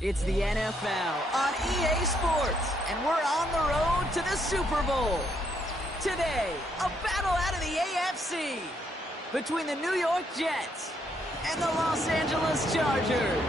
It's the NFL on EA Sports, and we're on the road to the Super Bowl. Today, a battle out of the AFC between the New York Jets and the Los Angeles Chargers.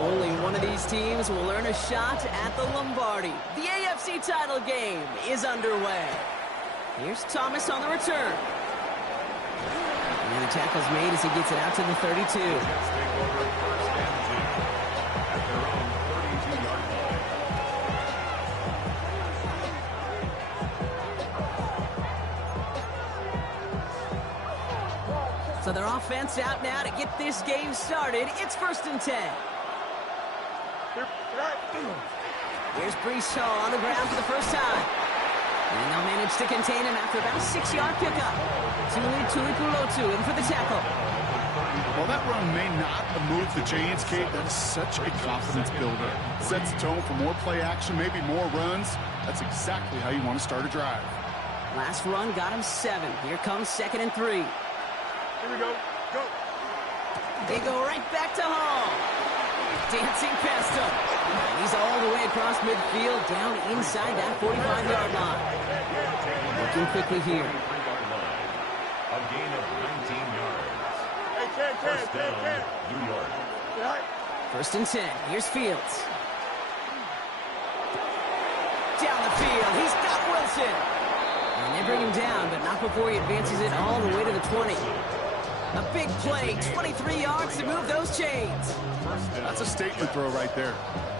Only one of these teams will earn a shot at the Lombardi. The AFC title game is underway. Here's Thomas on the return. And the tackle's made as he gets it out to the 32. So their offense out now to get this game started. It's 1st and 10. Here's Brees Hall on the ground for the first time. And they'll manage to contain him after about a 6-yard pickup. Tulipulotu in for the tackle. While that run may not have moved the chains, Kate, that is such a confidence builder. Sets the tone for more play action, maybe more runs. That's exactly how you want to start a drive. Last run got him 7. Here comes 2nd and 3. Here we go. Go. They go right back to Hall. Dancing past him. And he's all the way across midfield, down inside that 45-yard line. Looking quickly here. A gain of 19 yards. First down, New York. 1st and 10. Here's Fields. Down the field. He's got Wilson. And they bring him down, but not before he advances it all the way to the 20. A big play, 23 yards to move those chains. That's a statement throw right there.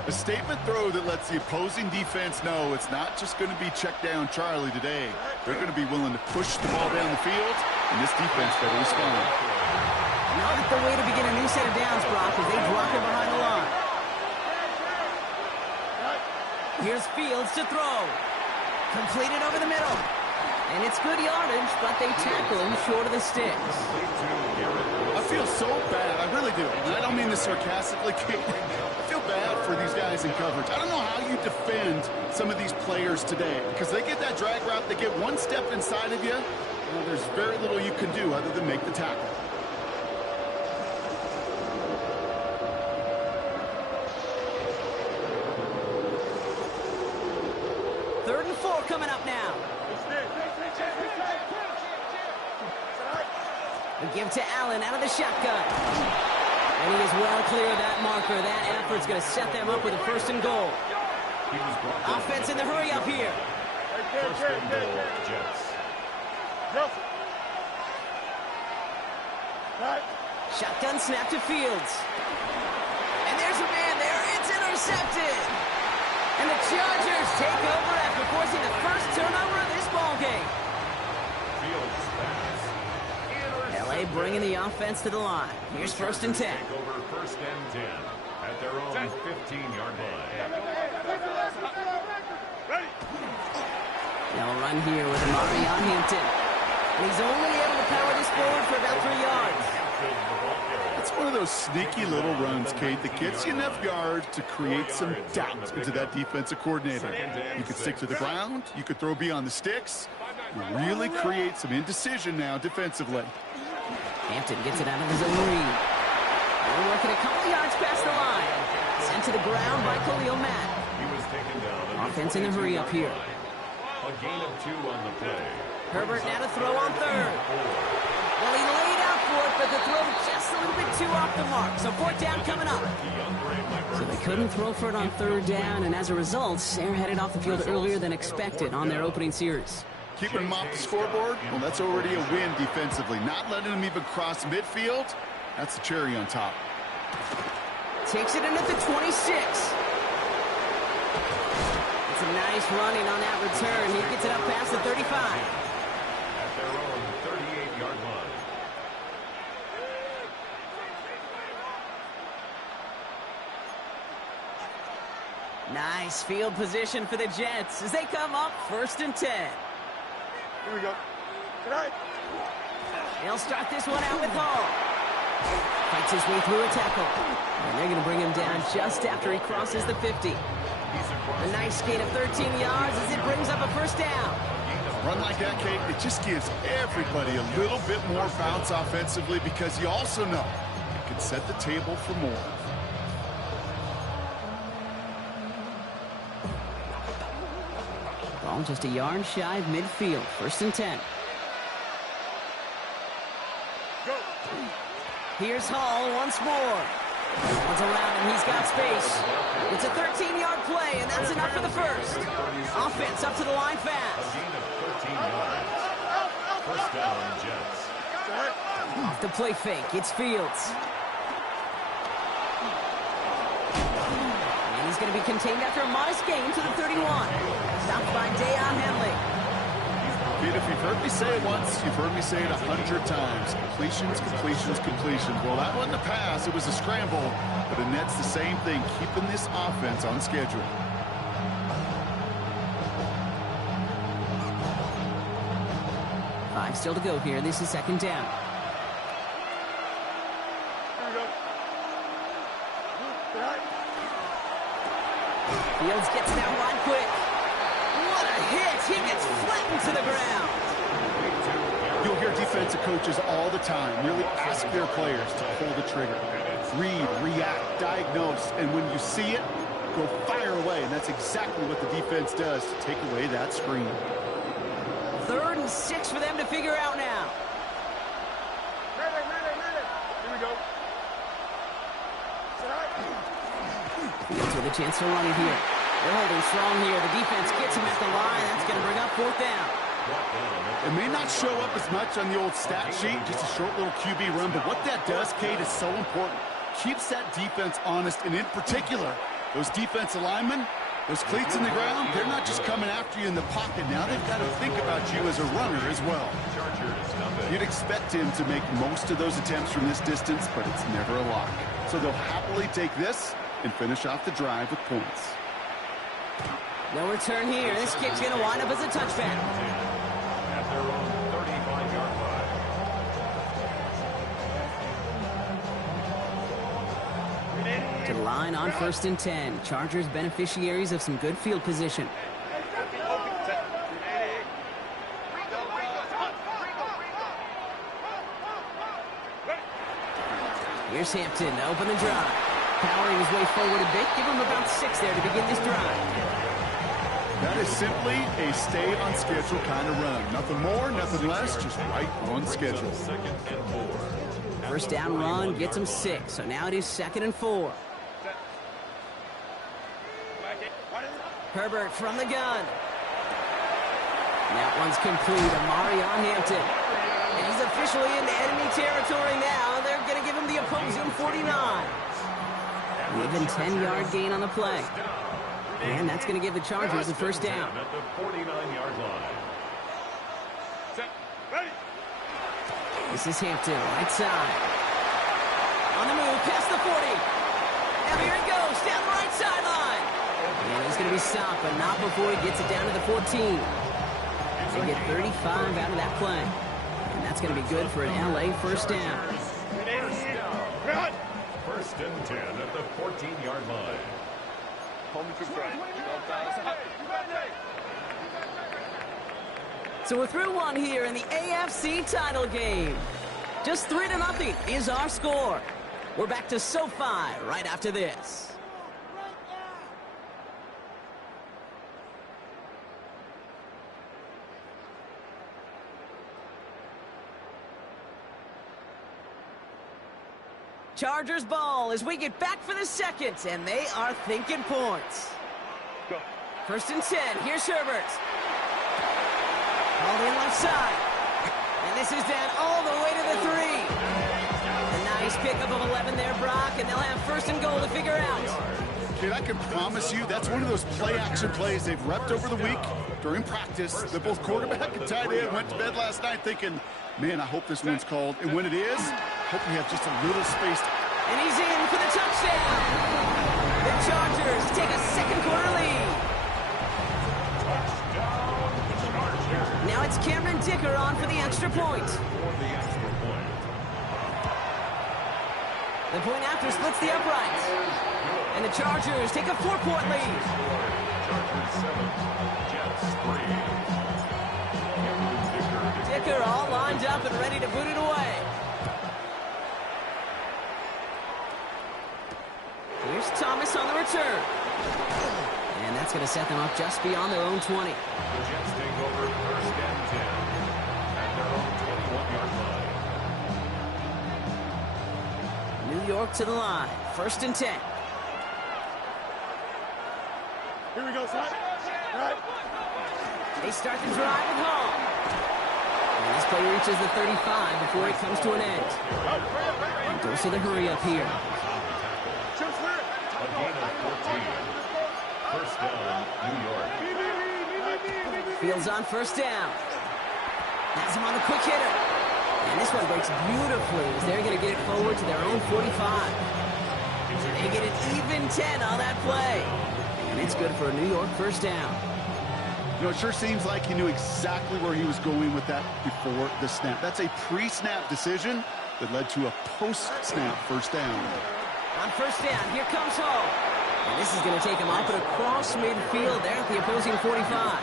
A statement throw that lets the opposing defense know it's not just going to be check down Charlie today. They're going to be willing to push the ball down the field, and this defense better respond. Not the way to begin a new set of downs, Brock, as they drop him behind the line. Here's Fields to throw. Completed over the middle. And it's good yardage, but they tackle him short of the sticks. I feel so bad. I really do. And I don't mean this sarcastically, Kate. I feel bad for these guys in coverage. I don't know how you defend some of these players today, because they get that drag route, they get one step inside of you, and there's very little you can do other than make the tackle. Third and 4 coming up now. We give to Allen out of the shotgun. And he is well clear of that marker. That effort's going to set them up with a 1st and goal. Offense in the hurry up here. First and goal, Jets. Shotgun snap to Fields. And there's a man there. It's intercepted. And the Chargers take over after forcing the first turnover of this ballgame. Fields pass. LA bringing the offense to the line. Here's 1st and 10. Take over 1st and 10 at their own 15-yard line. They'll run here with Amari on Hampton. And he's only able to power this forward for about 3 yards. It's one of those sneaky little runs, Kate, that gets you enough yards to create some doubt into that defensive coordinator. You could stick to the ground. You could throw beyond the sticks. You really create some indecision now defensively. Hampton gets it out of his own read. They're working a couple yards past the line. Sent to the ground by Khalil Mack. He was taken down. Offense in the hurry up here. A gain of 2 on the play. Herbert now to throw on 3rd. Well, he laid out for it, but the throw just a little bit too off the mark. So 4th down coming up. So they couldn't throw for it on 3rd down, and as a result, they're headed off the field earlier than expected on their opening series. Keeping them off the scoreboard, well, that's already a win defensively. Not letting them even cross midfield, that's the cherry on top. Takes it in at the 26. It's a nice running on that return. He gets it up past the 35. At their own 38-yard line. Nice field position for the Jets as they come up 1st and 10. Here we go. Tonight. They'll start this one out with Hall. Fights his way through a tackle. And they're going to bring him down just after he crosses the 50. A nice gain of 13 yards as it brings up a first down. A run like that, Kate, it just gives everybody a little bit more bounce offensively because you also know it can set the table for more. Ball just a yard shy of midfield. 1st and 10. Go. Here's Hall once more. One's around him. He's got space. It's a 13-yard play, and that's enough for the first. Offense up to the line fast. Gain of 13 yards. First down, Jets. Off the play fake. It's Fields. And he's going to be contained after a modest gain to the 31. Stopped by Deion Henley. Kid, if you've heard me say it once, you've heard me say it 100 times. Completions, completions, completions. Well, that wasn't a pass. It was a scramble. But it nets the same thing, keeping this offense on schedule. Five still to go here. This is 2nd down. Here we go. Tonight. Fields gets it out wide quick. What a hit! He gets flattened to the ground. You'll hear defensive coaches all the time really ask their players to pull the trigger. Read, react, diagnose, and when you see it, go fire away. And that's exactly what the defense does to take away that screen. 3rd and 6 for them to figure out now. Ready. Here we go. Tonight. Fields with a chance to run it here. They're holding strong here. The defense gets him at the line. That's going to bring up 4th down. It may not show up as much on the old stat sheet, just a short little QB run, but what that does, Kate, is so important. Keeps that defense honest, and in particular, those defensive linemen, those cleats in the ground, they're not just coming after you in the pocket. Now they've got to think about you as a runner as well. You'd expect him to make most of those attempts from this distance, but it's never a lock. So they'll happily take this and finish off the drive with points. No return here. This kick's going to wind up as a touchback. At their own 35-yard line. To the line on 1st and 10. Chargers beneficiaries of some good field position. Here's Hampton to open the drive. Powering his way forward a bit. Give him about 6 there to begin this drive. That is simply a stay-on-schedule kind of run. Nothing more, nothing less, just right on schedule. 2nd and 4. First down run gets him 6. So now it is 2nd and 4. Herbert from the gun. That one's complete. Amari on Hampton. And he's officially into enemy territory now. They're going to give him the opposing 49. Even 10-yard gain on the play. And that's going to give the Chargers the first down. At the 49-yard line. Ready. This is Hampton, right side. On the move, past the 40. Now here he goes, down the right sideline. And he's going to be stopped, but not before he gets it down to the 14. They get 35 out of that play. And that's going to be good for an LA first down. First and 10 at the 14-yard line. So we're through one here in the AFC title game. Just 3-0 is our score. We're back to SoFi right after this. Chargers ball as we get back for the second, and they are thinking points. Go. 1st and 10. Here's Herbert. All in left side. And this is down all the way to the 3. A nice pickup of 11 there, Brock, and they'll have 1st and goal to figure out. Kid, I can promise you that's one of those play-action plays they've repped over the week during practice. That both quarterback and tight end went to bed last night thinking, man, I hope this one's called. And when it is, hope we have just a little space. And he's in for the touchdown. The Chargers take a second quarter lead. Now it's Cameron extra point. For the extra point. The point after splits the uprights. And the Chargers take a 4-point lead. Chargers 7, Jets 3. Dicker all lined up and ready to boot it away. Here's Thomas on the return. And that's going to set them up just beyond their own 20. The Jets take over first and 10 at their own 21-yard line. New York to the line. First and 10. Here we go, son. Right. They start the drive at home. And this play reaches the 35 before it comes to an end. And goes to the hurry up here. A gain of 14. First down, New York. Fields on first down. Has him on the quick hitter. And this one breaks beautifully as they're going to get it forward to their own 45. They get an even 10 on that play. And it's good for a New York first down. You know, it sure seems like he knew exactly where he was going with that before the snap. That's a pre-snap decision that led to a post-snap first down. On first down, here comes Hall. And this is going to take him up and across midfield there at the opposing 45.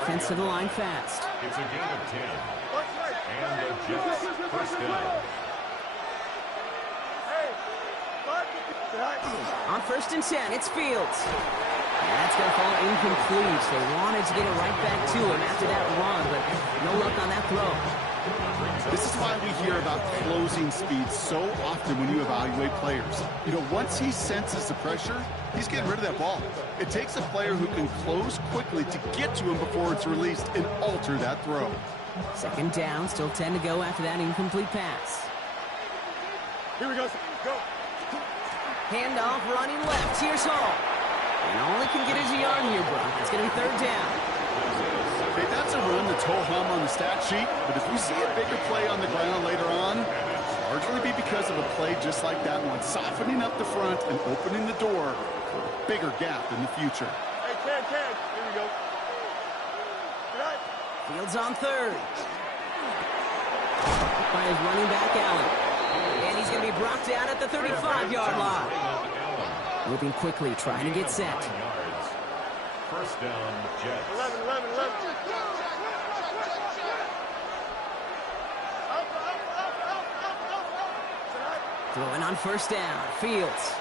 Offense to the line fast. It's a gain of 10. And the Jets first down. On first and 10, it's Fields. And that's going to fall incomplete. They wanted to get it right back to him after that run, but no luck on that throw. This is why we hear about closing speed so often when you evaluate players. You know, once he senses the pressure, he's getting rid of that ball. It takes a player who can close quickly to get to him before it's released and alter that throw. Second down, still 10 to go after that incomplete pass. Here we go. Go. Handoff running left. Here's Hall. And all he can get is a yard here, Brock. It's going to be third down. Okay, that's a run that's ho-hum on the stat sheet, but if we see a bigger play on the ground later on, it'll largely be because of a play just like that one, softening up the front and opening the door for a bigger gap in the future. Hey, Ken. Here we go. Right. Fields on third. By his running back, Allen. And he's going to be brought down at the 35-yard line. Moving quickly, trying to get set. First down, Jets. 11. Throwing on first down, Fields.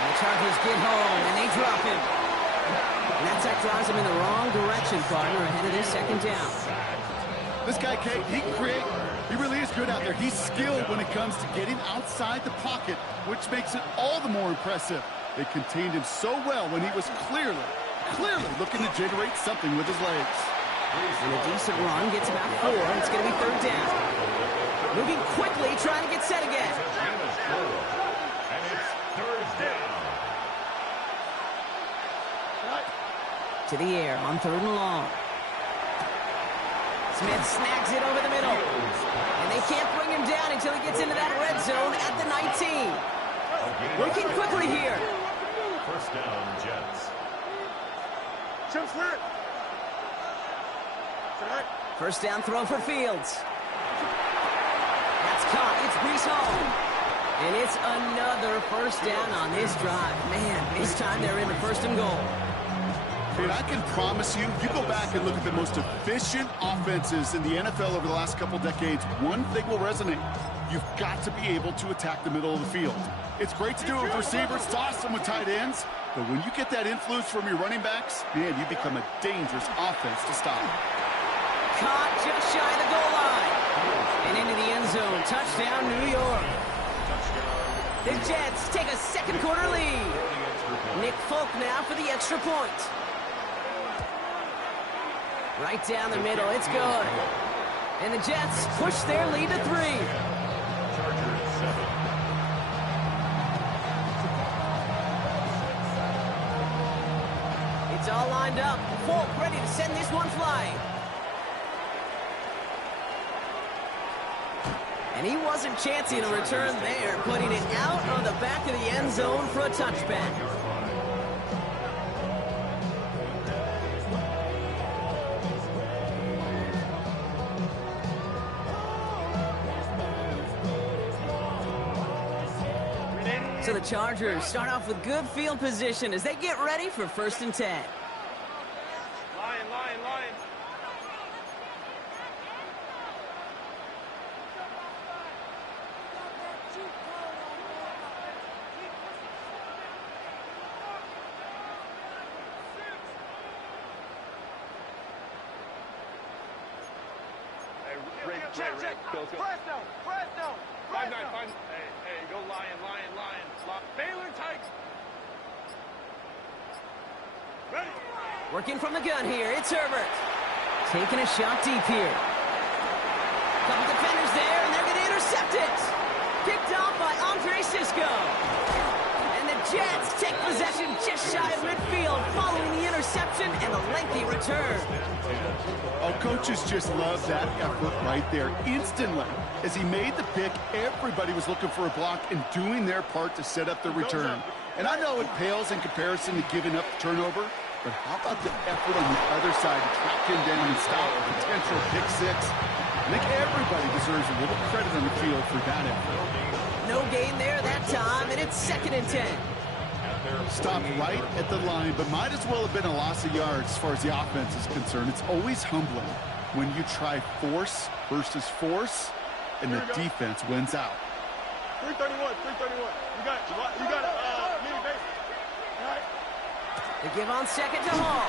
And the Chargers get home, and they drop him. And that sack drives him in the wrong direction, partner, ahead of their second down. This guy, Kate, he can create. He really is good out there. He's skilled when it comes to getting outside the pocket, which makes it all the more impressive. They contained him so well when he was clearly looking to generate something with his legs. And a decent run gets about 4, and it's going to be third down. Moving quickly, trying to get set again. And it's third down. To the air on third and long. Smith snags it over the middle. And they can't bring him down until he gets into that red zone at the 19. Working quickly here. First down, Jets. Jump slit. First down throw for Fields. That's caught. It's Brees Hall. And it's another first down on this drive. Man, this time they're in the first and goal. And I can promise you, you go back and look at the most efficient offenses in the NFL over the last couple decades, one thing will resonate. You've got to be able to attack the middle of the field. It's great to do it with receivers, toss them with tight ends, but when you get that influence from your running backs, man, you become a dangerous offense to stop. Caught just shy of the goal line. And into the end zone. Touchdown, New York. The Jets take a second quarter lead. Nick Folk now for the extra point. Right down the middle. It's good. And the Jets push their lead to 3. Chargers 7. It's all lined up. Folk ready to send this one flying. And he wasn't chancing a return there, putting it out on the back of the end zone for a touchback. So the Chargers start off with good field position as they get ready for 1st and 10. Lion, lion, lion. Ray, check. Go. Press down. 5-9, 5. Hey, go lion. Baylor Tigers. Ready. Working from the gun here, it's Herbert. Taking a shot deep here. Couple defenders there, and they're going to intercept it. Picked off by Andre Sisco. And the Jets take possession just shy of midfield following the interception and the lengthy return. Oh, coaches just love that effort right there. Instantly, as he made the pick, everybody was looking for a block and doing their part to set up the return. And I know it pales in comparison to giving up the turnover, but how about the effort on the other side to track him down and stop a potential pick six? I think everybody deserves a little credit on the field for that effort. No gain there that time, and it's 2nd and 10. Stopped right at the line, but might as well have been a loss of yards as far as the offense is concerned. It's always humbling when you try force versus force, and the defense wins out. 331. You got it. Mini base. All right. They give on 2nd to Hall.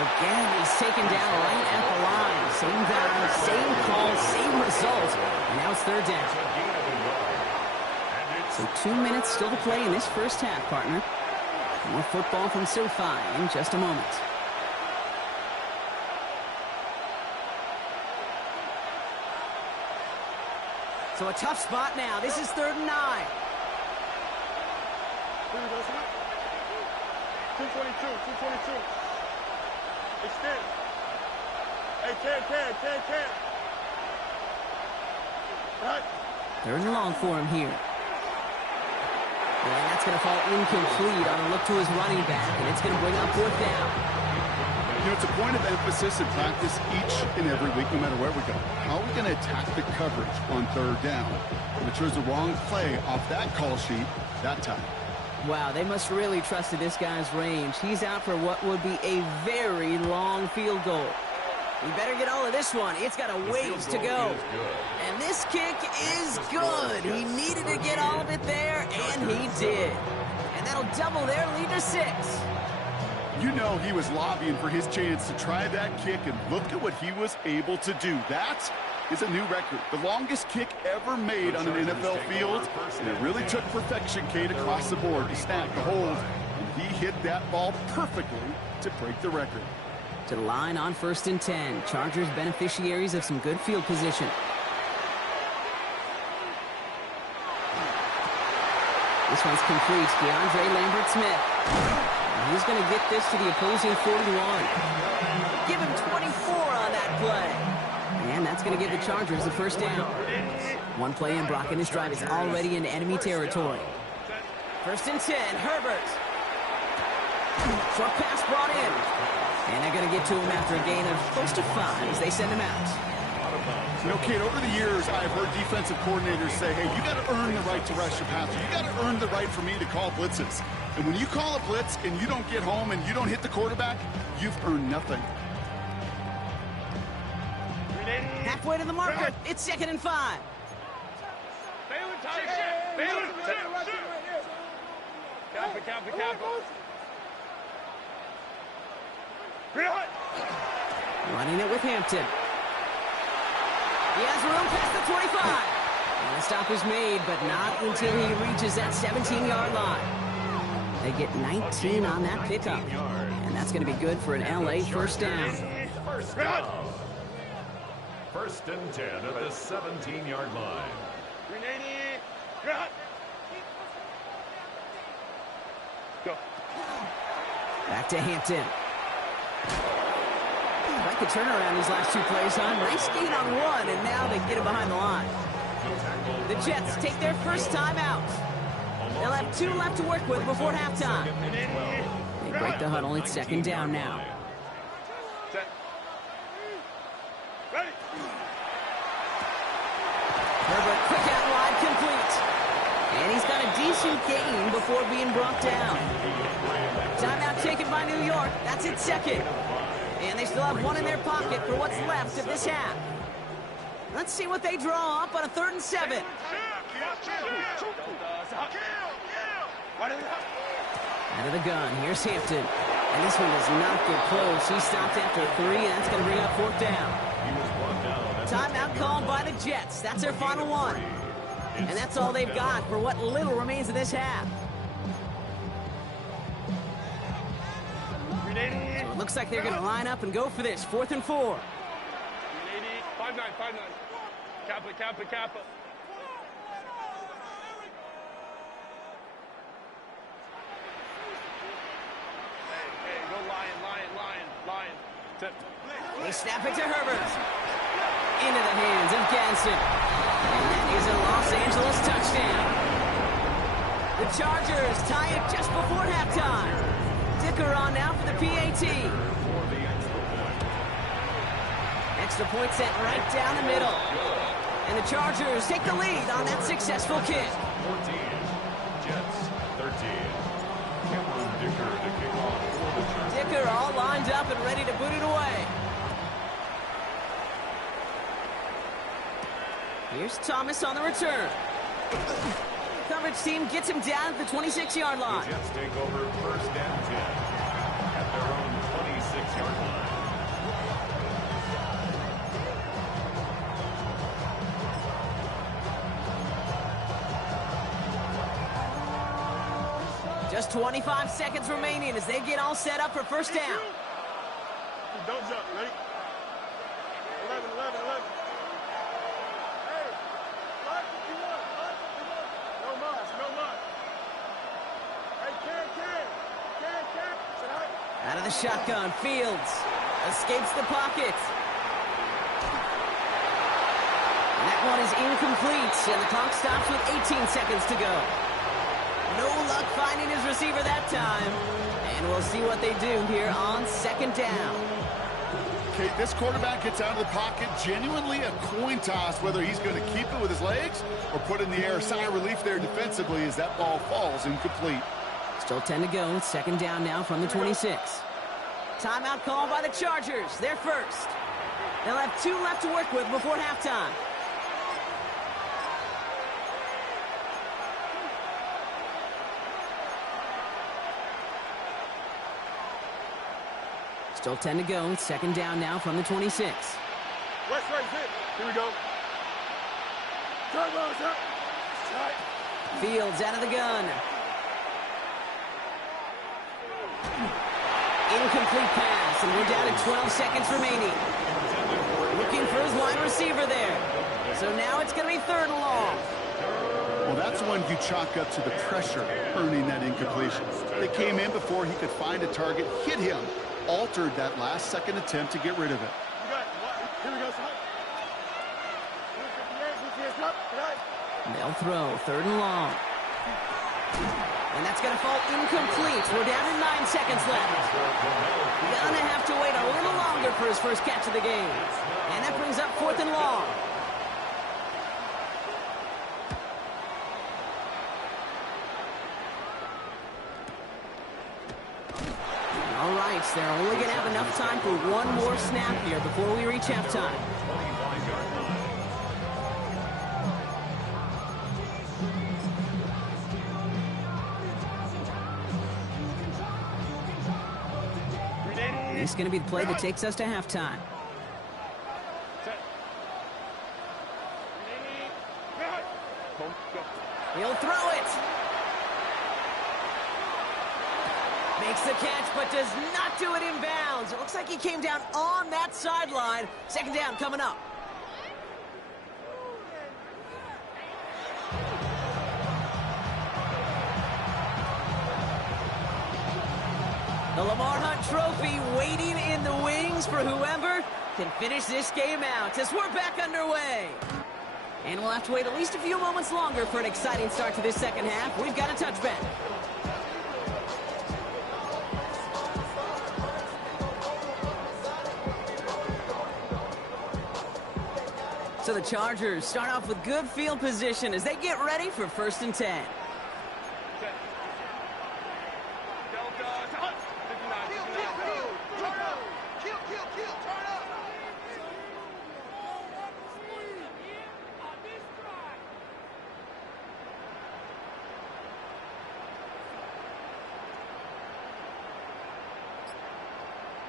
Again, he's taken down right at the line. Same down, same call, same result. And now it's 3rd down. So 2 minutes still to play in this first half, partner. More football from SoFi in just a moment. So a tough spot now. This is 3rd and 9. 222. Extend. Hey, can. Right. 3rd and long for him here. And that's going to fall incomplete on a look to his running back, and it's going to bring up 4th down. You know, it's a point of emphasis in practice each and every week, no matter where we go. How are we going to attack the coverage on 3rd down? And it chose the wrong play off that call sheet that time. Wow, they must really trusted this guy's range. He's out for what would be a very long field goal. We better get all of this one. It's got a ways to go. And this kick is good. He needed to get all of it there, and he did. And that'll double their lead to 6. You know he was lobbying for his chance to try that kick, and look at what he was able to do. That is a new record. The longest kick ever made on an NFL field. And it really took perfection, Kate, across the board to snap the hold. And he hit that ball perfectly to break the record. To the line on 1st and 10. Chargers beneficiaries of some good field position. This one's complete. DeAndre Lambert-Smith. He's going to get this to the opposing 41. Give him 24 on that play. And that's going to give the Chargers the 1st down. One play in, Brock, and his drive is already in enemy territory. 1st and 10, Herbert. Short pass brought in. And they're going to get to him after a gain of close to 5 as they send him out. You know, Kate, over the years, I've heard defensive coordinators say, hey, you got to earn the right to rush your passer. You got to earn the right for me to call blitzes. And when you call a blitz and you don't get home and you don't hit the quarterback, you've earned nothing. Halfway to the marker. It's 2nd and 5. Baylor. Kappa. Running it with Hampton. He has room past the 25. And the stop is made, but not until he reaches that 17-yard line. They get 19 on that pickup. And that's going to be good for an LA 1st down. 1st and 10 at the 17-yard line. Go. Back to Hampton. Like the turnaround these last 2 plays, huh? Nice gain on 1, and now they get him behind the line. The Jets take their first time out. They'll have 2 left to work with before halftime. They break the huddle. It's 2nd down now. Set. Ready. Herbert, quick out wide, complete. And he's got a decent gain before being brought down. Timeout taken by New York. That's its second. And they still have one in their pocket for what's left of this half. Let's see what they draw up on a 3rd and 7. Out of the gun, here's Hampton. And this one does not get close. He stopped after 3, and that's going to bring up 4th down. Timeout called by the Jets. That's their final one. And that's all they've got for what little remains of this half. So it looks like they're going to line up and go for this. 4th and 4. 5-9. Kappa. Hey, go lion. They snap it to Herbert. Into the hands of Ganson. And that is a Los Angeles touchdown. The Chargers tie it just before halftime. Dicker on now for the PAT. Extra point sent right down the middle. And the Chargers take the lead on that successful kick. 14, Jets 13. Cameron Dicker to kick off for the Chargers. Dicker all lined up and ready to boot it away. Here's Thomas on the return. Coverage team gets him down at the 26-yard line. The Jets take over 1st and 10 at their own 26-yard line. Just 25 seconds remaining as they get all set up for 1st down. Don't jump, ready? 11. Hey, 551. No much. Hey, can. Out of the shotgun, Fields escapes the pocket. And that one is incomplete, and the clock stops with 18 seconds to go. No luck finding his receiver that time. And we'll see what they do here on 2nd down. Okay, this quarterback gets out of the pocket, genuinely a coin toss whether he's going to keep it with his legs or put it in the air. Sigh of relief there defensively as that ball falls incomplete. Still 10 to go. 2nd down now from the 26. Timeout called by the Chargers. They're first. They'll have 2 left to work with before halftime. Still 10 to go. 2nd down now from the 26. West right, zip. Here we go. Turbo's up. Fields out of the gun. Incomplete pass, and we're down to 12 seconds remaining. Looking for his wide receiver there. So now it's going to be 3rd and long. Well, that's one you chalk up to the pressure earning that incompletion. They came in before he could find a target, hit him, altered that last-second attempt to get rid of it. Here we go, son. They'll throw 3rd and long. And that's going to fall incomplete. We're down to 9 seconds left. Gonna have to wait a little longer for his first catch of the game. And that brings up 4th and long. All right, so they're only going to have enough time for one more snap here before we reach halftime. This is going to be the play that takes us to halftime. He'll throw it. Makes the catch, but does not do it in bounds. It looks like he came down on that sideline. 2nd down coming up. The Lamar Hunt Trophy waiting in the wings for whoever can finish this game out as we're back underway. And we'll have to wait at least a few moments longer for an exciting start to this 2nd half. We've got a touchback. So the Chargers start off with good field position as they get ready for 1st and 10.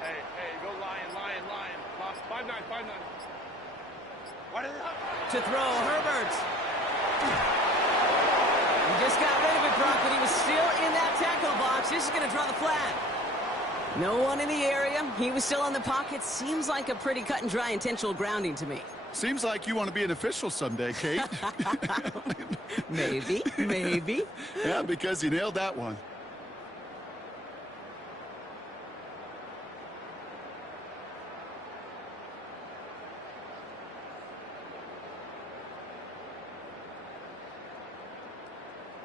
Hey, go lion. 5-9. To throw, Herbert. He just got rid of it, Brock, but he was still in that tackle box. This is going to draw the flag. No one in the area. He was still in the pocket. Seems like a pretty cut and dry intentional grounding to me. Seems like you want to be an official someday, Kate. Maybe. Yeah, because you nailed that one.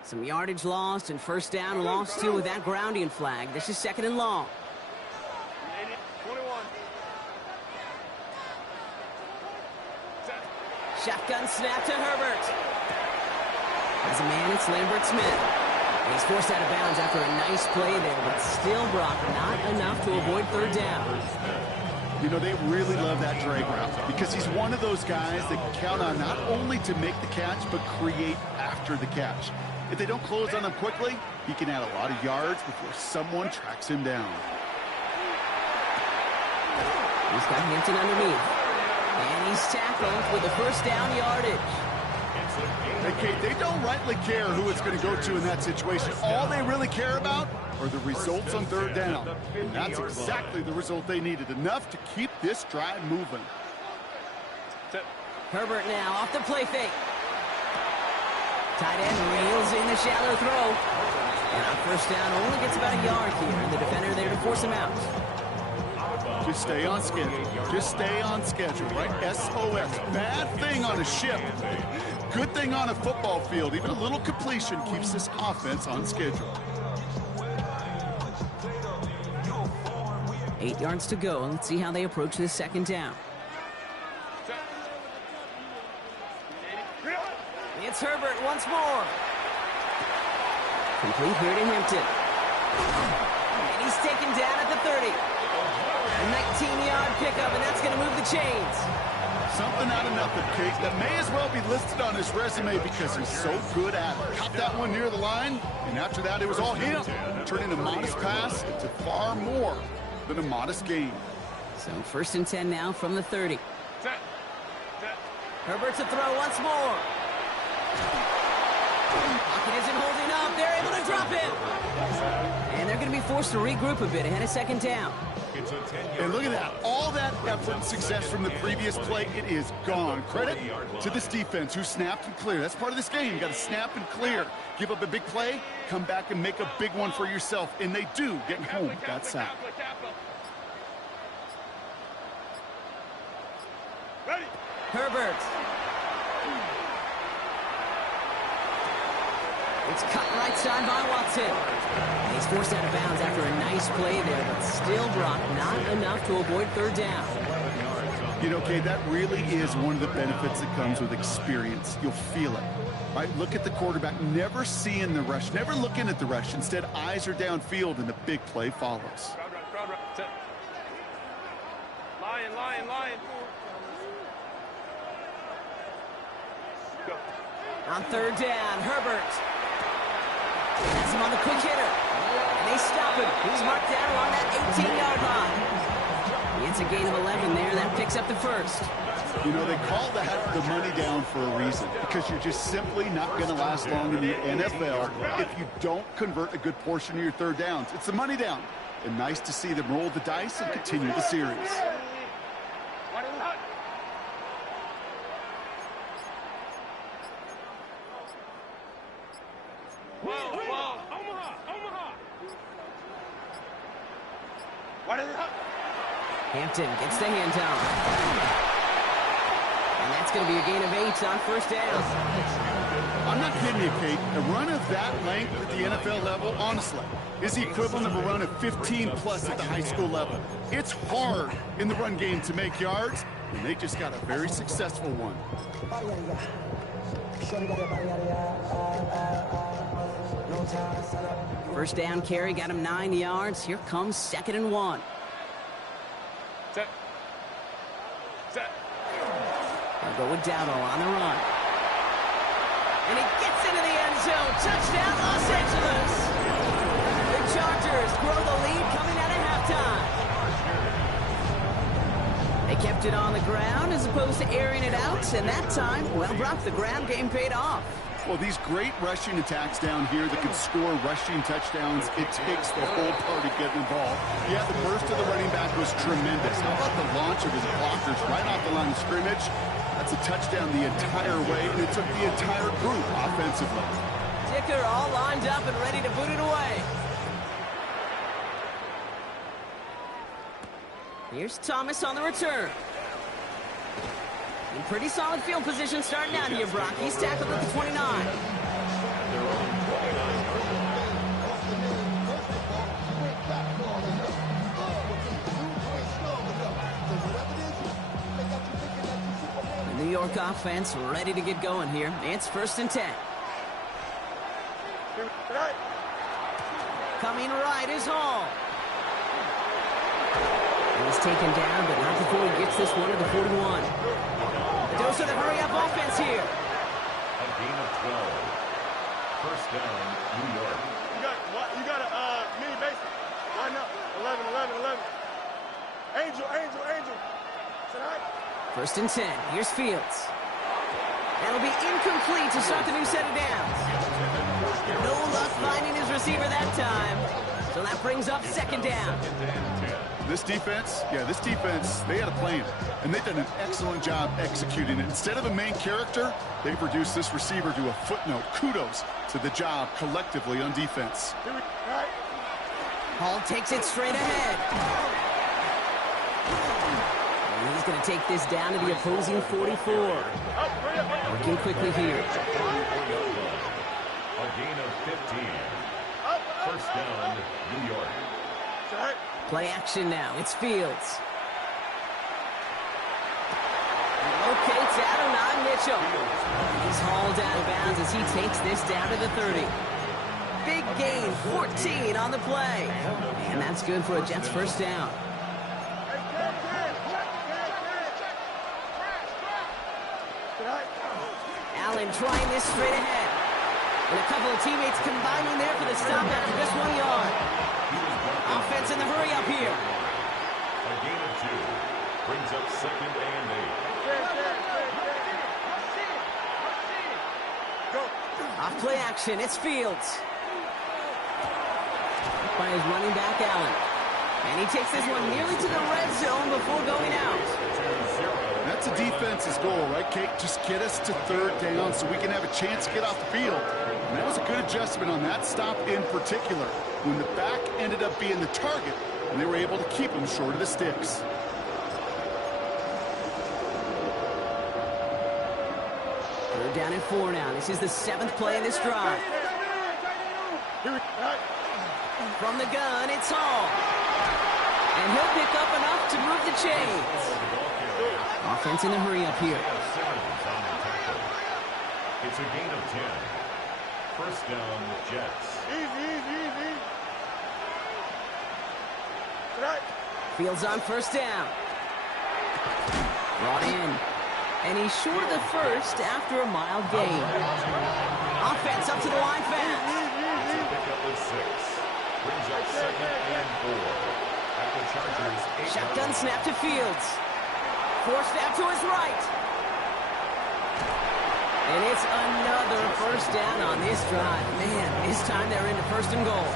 Some yardage lost and first down lost too with that grounding flag. This is 2nd and long. 21. Shotgun snap to Herbert. As a man, it's Lambert Smith. He's forced out of bounds after a nice play there, but still, Brock, not enough to avoid 3rd down. You know, they really love that drag route because he's one of those guys that can count on not only to make the catch, but create after the catch. If they don't close on him quickly, he can add a lot of yards before someone tracks him down. He's got Hampton underneath. And he's tackled with a first down yardage. Hey, Kate, they don't rightly care who it's going to go to in that situation. All they really care about are the results on 3rd down. And that's exactly the result they needed. Enough to keep this drive moving. Herbert now off the play fake. Tight end reels in the shallow throw. And on first down, only gets about a yard here. The defender there to force him out. Just stay on schedule. Just stay on schedule, right? SOS. Bad thing on a ship. Good thing on a football field. Even a little completion keeps this offense on schedule. 8 yards to go. Let's see how they approach this 2nd down. It's Herbert once more. Complete here to Hampton. And he's taken down at the 30. A 19-yard pickup, and that's going to move the chains. Something out of nothing, Kate, that may as well be listed on his resume because he's so good at it. Caught that one near the line, and after that, it was all him. Turning a modest pass into far more than a modest gain. So 1st and 10 now from the 30. Herbert's a throw once more. Pocket isn't holding up. They're able to drop it. And they're going to be forced to regroup a bit ahead of 2nd down. And look at that. All that effort and success from the previous play, it is gone. Credit to this defense who snapped and cleared. That's part of this game. You got to snap and clear. Give up a big play, come back and make a big one for yourself. And they do get home with that sack. Herbert. It's cut right side by Watson. He's forced out of bounds after a nice play there, but still, Brock, not enough to avoid 3rd down. You know, Kay, that really is one of the benefits that comes with experience. You'll feel it, right? Look at the quarterback, never seeing the rush, never looking at the rush. Instead, eyes are downfield, and the big play follows. Lion. Go. On 3rd down, Herbert. That's him on the quick hitter. And they stop him. He's marked down along that 18-yard line. It's a gain of 11 there. That picks up the 1st. You know, they call that the money down for a reason, because you're just simply not going to last long in the NFL if you don't convert a good portion of your 3rd downs. It's the money down. And nice to see them roll the dice and continue the series. Hampton gets the hand down. And that's going to be a gain of 8 on 1st down. I'm not kidding you, Kate. A run of that length at the NFL level, honestly, is the equivalent of a run of 15-plus at the high school level. It's hard in the run game to make yards, and they just got a very successful one. First down carry got him 9 yards. Here comes 2nd and 1. Set. They'll go with Dowdle on the run. And he gets into the end zone. Touchdown, Los Angeles. The Chargers grow the lead coming out of halftime. They kept it on the ground as opposed to airing it out. And that time, well, Brock, the ground game paid off. Well, these great rushing attacks down here that can score rushing touchdowns, it takes the whole party getting involved. Yeah, the burst of the running back was tremendous. How about the launch of his blockers right off the line of scrimmage? That's a touchdown the entire way, and it took the entire group offensively. Dicker all lined up and ready to boot it away. Here's Thomas on the return. In pretty solid field position starting out here, Brock. He's tackled at the 29. The New York offense ready to get going here. It's 1st and 10. Coming right is Hall. He's taken down, but not before he gets this one to the 41. A dose of the hurry-up offense here. A gain of 12. First down, New York. You got a mini base. Line up. 11. Angel. Tonight. 1st and 10. Here's Fields. That'll be incomplete to start the new set of downs. No luck finding his receiver that time. So that brings up 2nd down. This defense, they had a plan, and they've done an excellent job executing it. Instead of a main character, they've reduced this receiver to a footnote. Kudos to the job collectively on defense. Hall takes it straight ahead. And he's going to take this down to the opposing 44. Working quickly here. A gain of 15. First down, New York. Play action now. It's Fields. Locates Adonai Mitchell. He's hauled out of bounds as he takes this down to the 30. Big gain, 14 on the play. And that's good for a Jets first down. Allen trying this straight ahead. And a couple of teammates combining there for the stop after just 1 yard. Offense in the hurry up here. A gain of 2. Brings up 2nd and 8. Off play action, it's Fields. By his running back, Allen. And he takes this one nearly to the red zone before going out. That's a defense's goal, right, Kate? Just get us to 3rd down so we can have a chance to get off the field. And that was a good adjustment on that stop in particular, when the back ended up being the target, and they were able to keep him short of the sticks. They're down at 4 now. This is the 7th play of this drive. From the gun, it's Hall. And he'll pick up enough to move the chains. Offense in the hurry up here. It's a gain of 10. First down, Jets. Easy. Fields on 1st down. Brought in. And he's short of the first after a mild gain. Offense up to the line fast. Pick up with 6. Brings up 2nd and 4. At the Chargers, 8. Shotgun snap to Fields. Forced out to his right. And it's another first down on this drive. Man, this time they're into 1st and goal.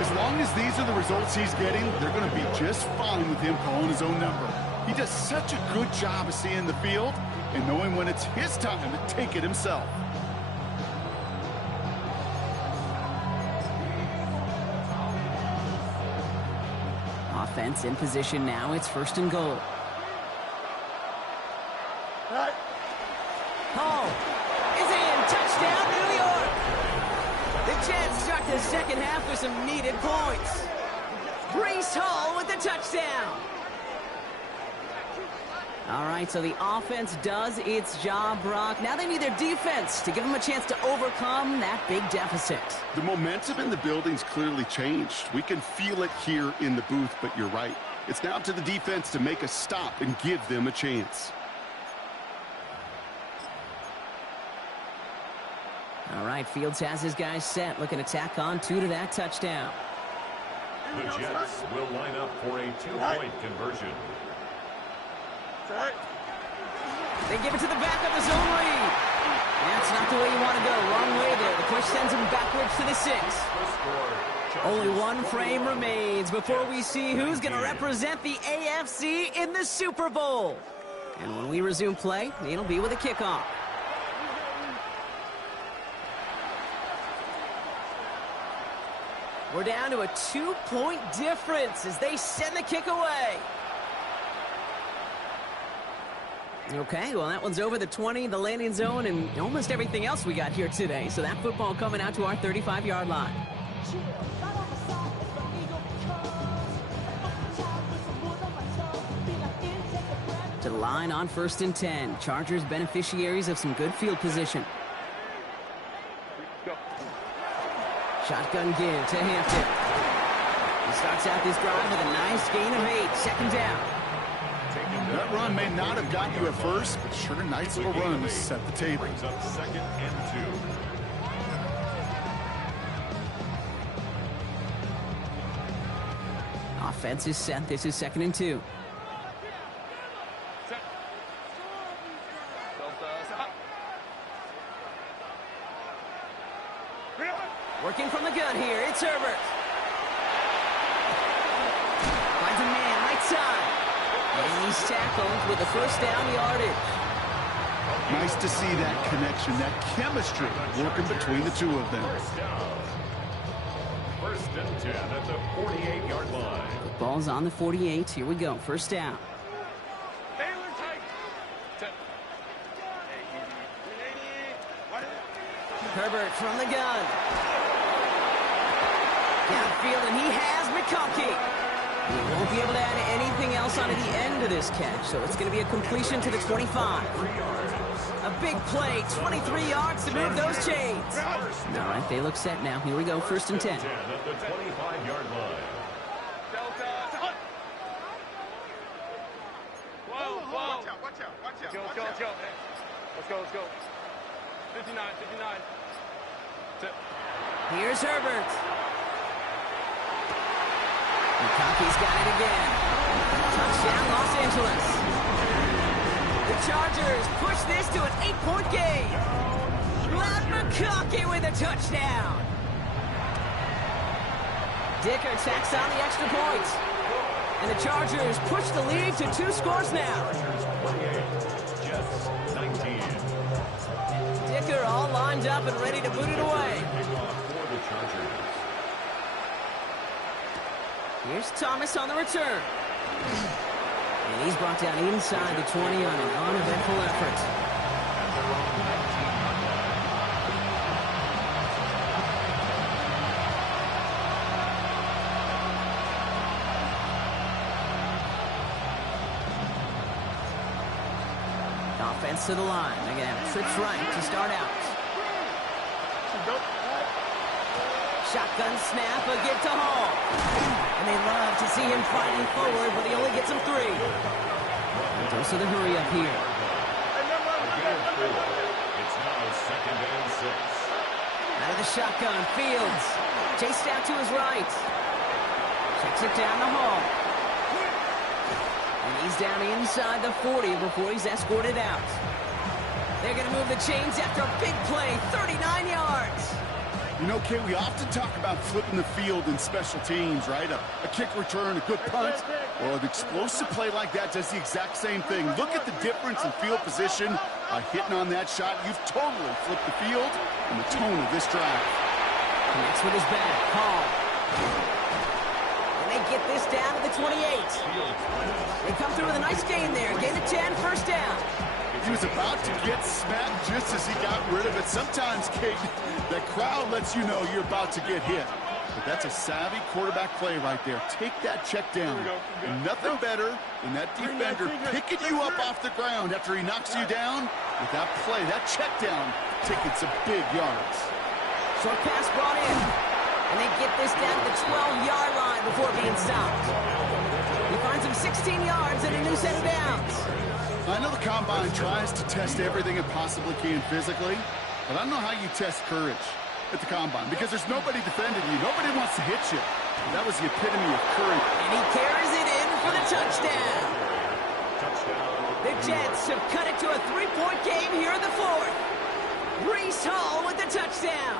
As long as these are the results he's getting, they're going to be just fine with him calling his own number. He does such a good job of seeing the field and knowing when it's his time to take it himself. Offense in position now. It's 1st and goal. Hall is in. Touchdown, New York. The Jets start the 2nd half with some needed points. Breece Hall with the touchdown. All right, so the offense does its job, Brock. Now they need their defense to give them a chance to overcome that big deficit. The momentum in the building's clearly changed. We can feel it here in the booth, but you're right. It's now up to the defense to make a stop and give them a chance. All right, Fields has his guys set, looking to tack on 2 to that touchdown. The Jets will line up for a 2-point conversion. They give it to the back of his own lead. That's not the way you want to go. Wrong way there. The push sends him backwards to the 6. Only one frame remains before we see who's going to represent the AFC in the Super Bowl. And when we resume play, it'll be with a kickoff. We're down to a 2-point difference as they send the kick away. Okay, well, that one's over the 20, the landing zone, and almost everything else we got here today. So that football coming out to our 35-yard line. To the line on 1st and 10. Chargers beneficiaries of some good field position. Shotgun give to Hampton. He starts out this drive with a nice gain of 8. 2nd down. That run may not have gotten you at first, but sure, nice little run to set the table. Brings up 2nd and 2. Offense is set. This is 2nd and 2. Working from the gun here. It's Herbert. Finds a man right side. And he's tackled with the 1st down yardage. Nice to see that connection, that chemistry working between the two of them. 1st and 10 at the 48-yard line. The ball's on the 48. Here we go. 1st down. Herbert from the gun. Downfield, and he has McConkey. He won't be able to add anything else onto the end of this catch, so it's going to be a completion to the 25. A big play, 23 yards to move those chains. All right, they look set now. Here we go, 1st and 10. At the 25-yard line. Watch out. Let's go. 59. Here's Herbert. McConkey's got it again. Touchdown, Los Angeles. The Chargers push this to an 8-point game. Glad McConkey with a touchdown. Dicker tacks on the extra point. And the Chargers push the lead to 2 scores now. Jets 19. Dicker all lined up and ready to boot it away. Here's Thomas on the return. And he's brought down inside the 20 on an uneventful effort. Offense to the line. They're going to have trips right to start out. Shotgun snap, a give to Hall. And they love to see him fighting forward, but he only gets him 3. And dose of the hurry up here. It's now 2nd and 6. Out of the shotgun, Fields. Chased out to his right. Checks it down to Hall. And he's down inside the 40 before he's escorted out. They're going to move the chains after a big play, 39 yards. You know, Kate, we often talk about flipping the field in special teams, right? A kick return, a good punt. Well, an explosive play like that does the exact same thing. Look at the difference in field position. Hitting on that shot, you've totally flipped the field and the tone of this drive. Connects with his back. Hall. And they get this down to the 28. They come through with a nice gain there. Gain of 10, 1st down. He was about to get smacked just as he got rid of it. Sometimes, Kate, that crowd lets you know you're about to get hit. But that's a savvy quarterback play right there. Take that check down. And nothing better than that defender picking you up off the ground after he knocks you down. With that play, that check down, taking some big yards. Short pass brought in. And they get this down to the 12-yard line before being stopped. He finds him 16 yards and a new set of downs. I know the Combine tries to test everything it possibly can physically, but I don't know how you test courage at the Combine because there's nobody defending you. Nobody wants to hit you. That was the epitome of courage. And he carries it in for the touchdown. The Jets have cut it to a 3-point game here in the fourth. Breece Hall with the touchdown.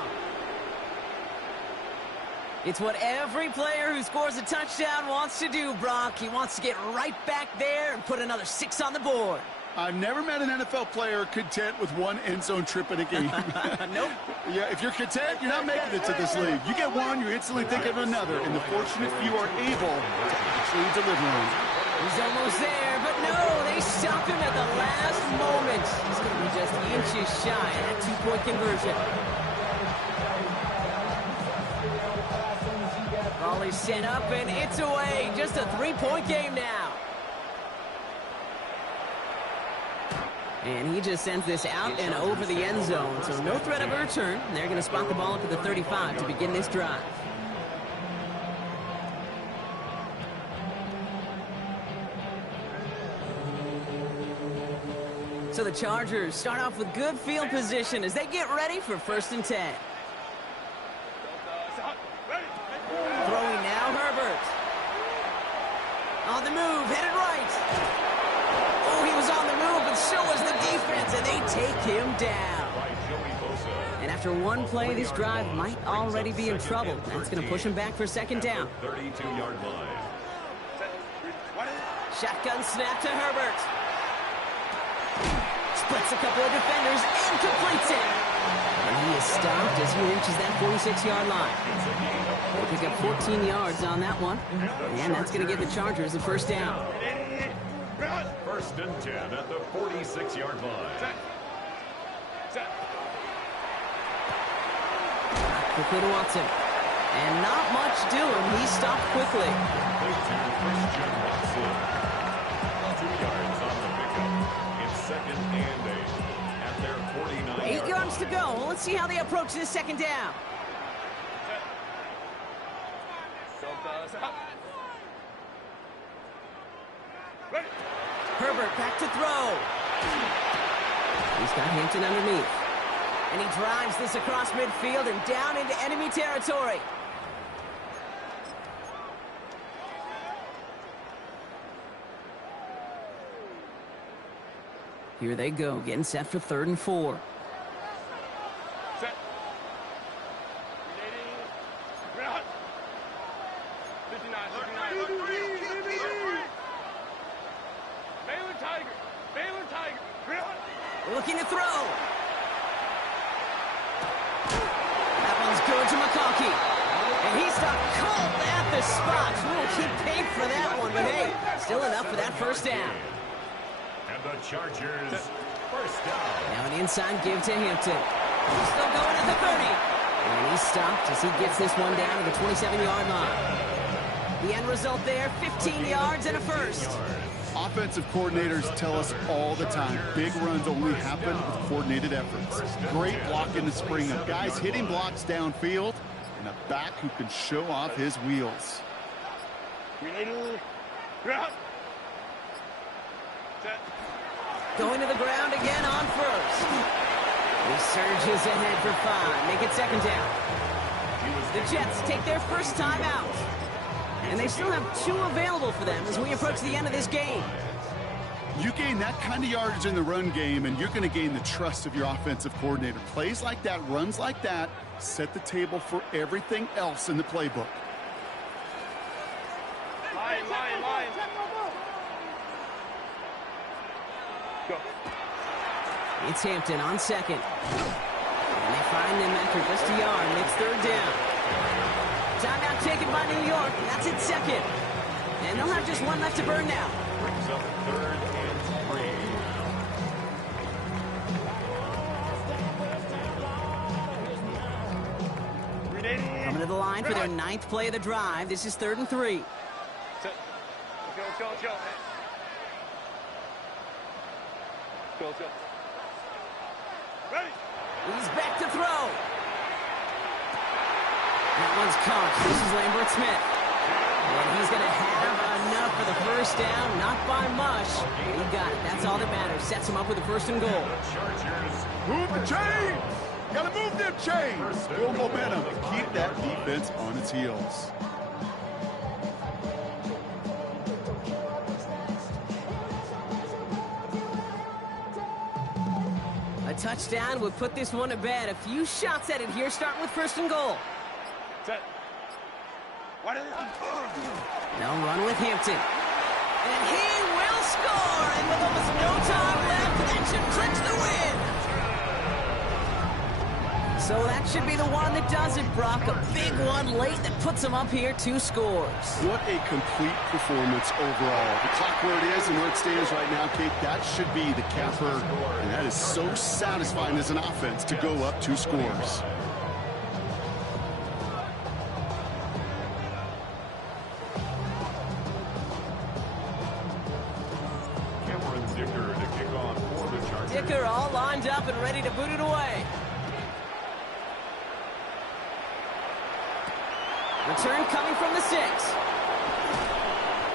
It's what every player who scores a touchdown wants to do, Brock. He wants to get right back there and put another 6 on the board. I've never met an NFL player content with one end zone trip in a game. Nope. Yeah, if you're content, you're not making it to this league. You get one, you're instantly thinking of another, and the fortunate few are able to actually deliver on it. He's almost there, but no, they stop him at the last moment. He's going to be just inches shy of that 2-point conversion. Ball is set up, and it's away. Just a 3-point game now. And he just sends this out and over the end zone, so no threat of a return. They're going to spot the ball up to the 35 to begin this drive. So the Chargers start off with good field position as they get ready for 1st and 10. Throwing now, Herbert. On the move, headed right. Oh, he was on the move, but so was the defense, and they take him down. And after one play, this drive might already be in trouble. That's going to push him back for 2nd down. 32-yard line. Shotgun snap to Herbert. Splits a couple of defenders and completes it. And he is stopped as he reaches that 46-yard line. They pick up 14 yards on that one. And that's going to give the Chargers a 1st down. 1st and 10 at the 46-yard line. Quickly to Watson. And not much doing. He stopped quickly. Christian Watson. 2 yards on the pickup. It's 2nd and 8 at their 49. 8 yards to go. Well, let's see how they approach this 2nd down. Herbert back to throw. He's got Hampton underneath. And he drives this across midfield and down into enemy territory. Here they go, getting set for 3rd and 4. Set. Ready. 59. Baylor Tiger. Looking to throw. That one's good to McConkey. And he stopped cold at the spot. We'll keep paid for that one, but hey, still enough for that 1st down. And the Chargers, 1st down. Now an inside give to Hampton. He's still going at the 30. And he's stopped as he gets this one down to the 27-yard line. The end result there, 15 yards and a 1st. Offensive coordinators tell us all the time, big runs only happen with coordinated efforts. Great block in the spring of guys hitting blocks downfield and a back who can show off his wheels. Going to the ground again on 1st. He surges ahead for 5. Make it 2nd down. The Jets take their 1st time out. And they still have 2 available for them as we approach the end of this game. You gain that kind of yardage in the run game, and you're going to gain the trust of your offensive coordinator. Plays like that, runs like that, set the table for everything else in the playbook. Line. Go. It's Hampton on 2nd. And they find him after just a yard. And it's 3rd down. Timeout taken by New York. That's it 2nd. And they'll have just one left to burn now. Brings up 3rd and 3. Coming to the line for their 9th play of the drive. This is 3rd and 3. Let's go. Let's go. Ready? He's back to throw. That one's caught. This is Lambert Smith. And he's going to have enough for the first down. Not by much. He got it. That's all that matters. Sets him up with a 1st and goal. Move the chain! Gotta move them chains! Build momentum and keep that defense on its heels. A touchdown would put this one to bed. A few shots at it here, starting with 1st and goal. Set. They'll run with Hampton. And he will score! And with almost no time left, that should clinch the win! So that should be the one that does it, Brock. A big one late that puts him up here, 2 scores. What a complete performance overall. The clock where it is and where it stands right now, Kate, that should be the capper. And that is so satisfying as an offense to go up 2 scores. Dicker all lined up and ready to boot it away. Return coming from the 6.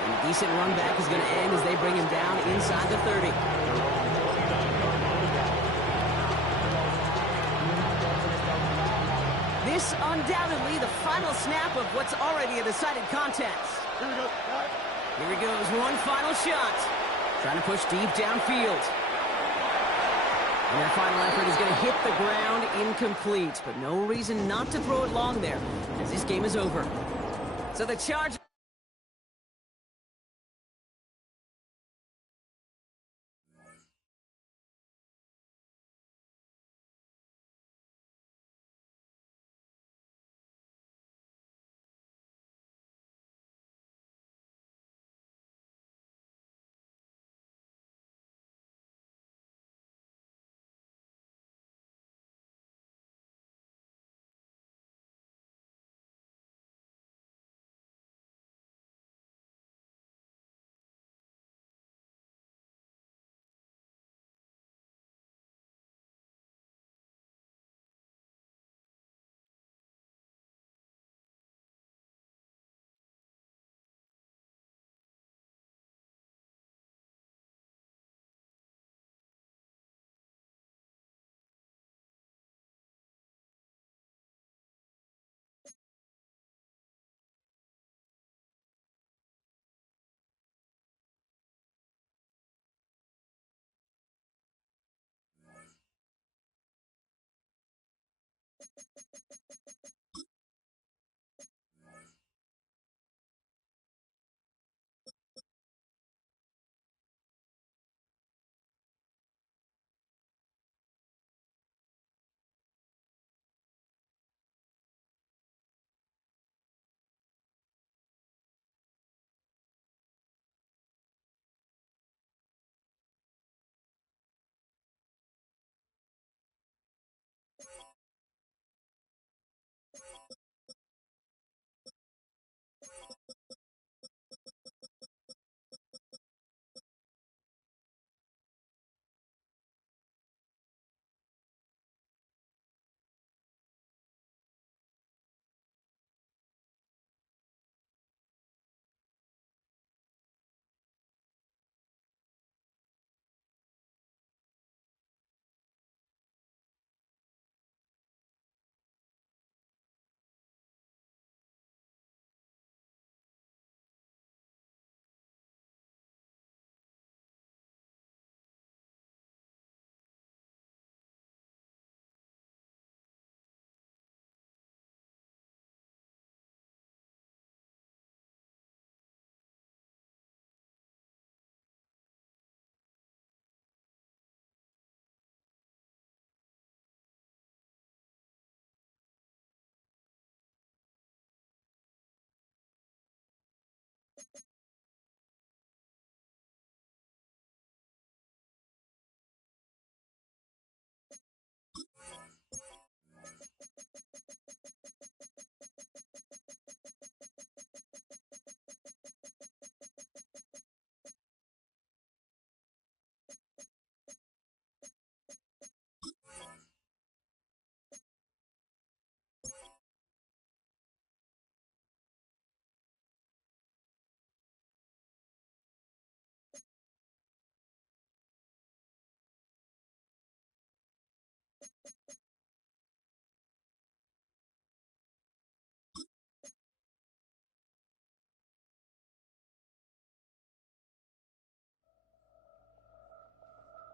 And a decent run back is going to end as they bring him down inside the 30. This undoubtedly the final snap of what's already a decided contest. Here he goes, one final shot. Trying to push deep downfield. And their final effort is going to hit the ground incomplete, but no reason not to throw it long there, as this game is over. So the Chargers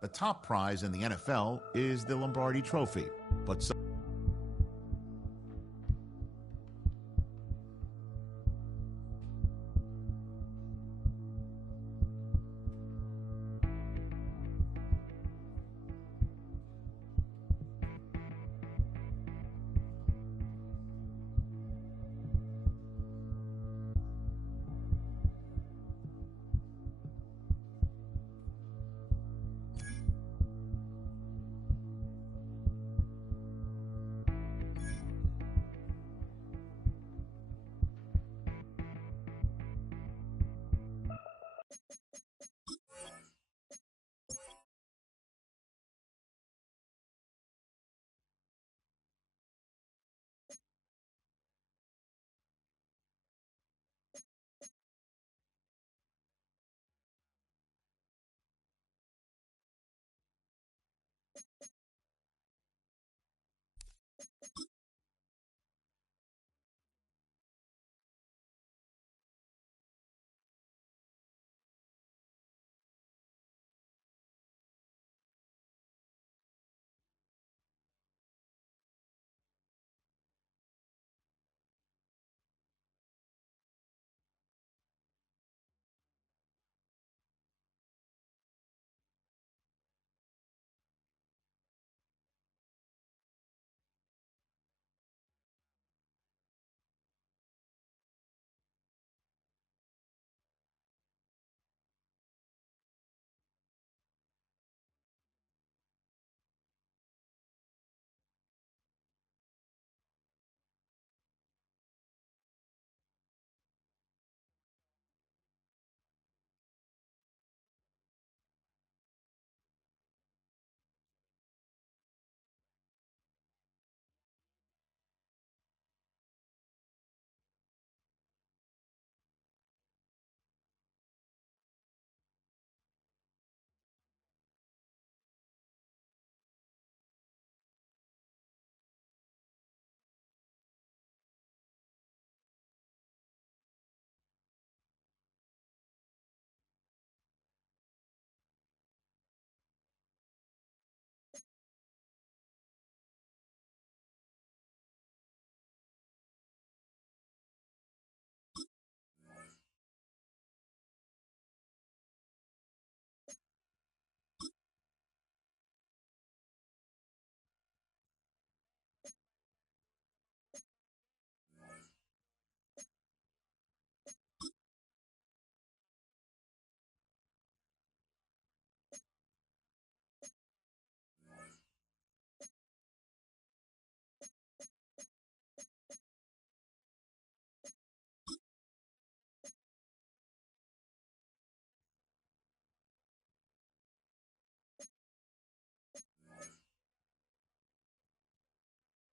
The top prize in the NFL is the Lombardi Trophy, but